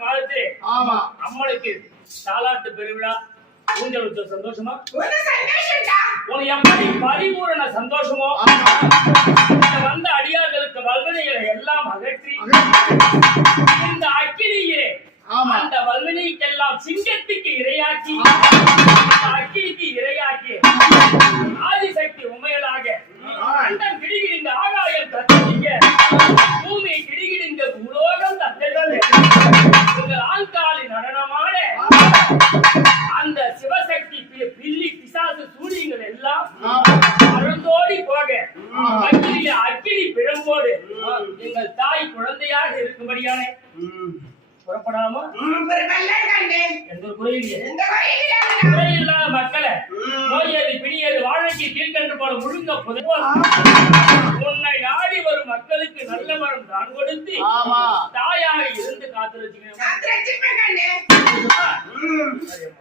மாதத்திலே ஆமா. அம்மனுக்கு தாலாட்டு பெருவிழா. ஊஞ்சல் வச்ச சந்தோஷமா. ஒரு எப்படி பரிபூரண சந்தோஷமோ? வந்த அடியார்களுக்கு வல்வினைகளை எல்லாம் அகற்றி இந்த அக்கினியே ஆமா. அந்த வல்வினைக்கெல்லாம் சிங்கத்துக்கு இரையாக்கி அந்த அக்கினிக்கு இரையாக்கி ஆதிசக்தி உமையலாக அண்டம் கிடுகிடுங்க ஆகாயம் தத்தளிக்க அந்த சிவசக்தி பில்லி பிசாசு சூரியங்கள் எல்லாம் பறந்தோடி போக. அக்கினியில அக்கினி பிழம்போடு எங்கள் தாய் குழந்தையாக இருக்கும்படியான. புறப்படாம. எந்த ஒரு குறையிலே இந்த கோயிலில்? குறை இல்லாத மக்களை நோயது பிடியது வாழைக்கு கீழ்கண்டு போல முழுங்க புதைப்போல் உன்னை நாடி வரும் மக்களுக்கு நல்ல மரம் தான் கொடுத்து தாயாக இருந்து காத்து வச்சுக்கணும் Valeu,